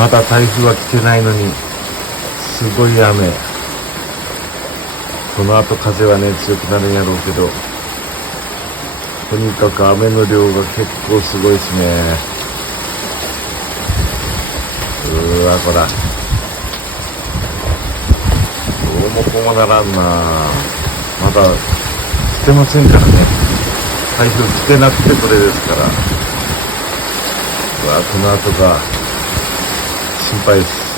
まだ台風は来てないのにすごい雨。この後風はね強くなるんやろうけど、とにかく雨の量が結構すごいですね。うわこら、どうもこうもならんな。まだ来てませんからね。台風来てなくてこれですから。うわこの後が心配です。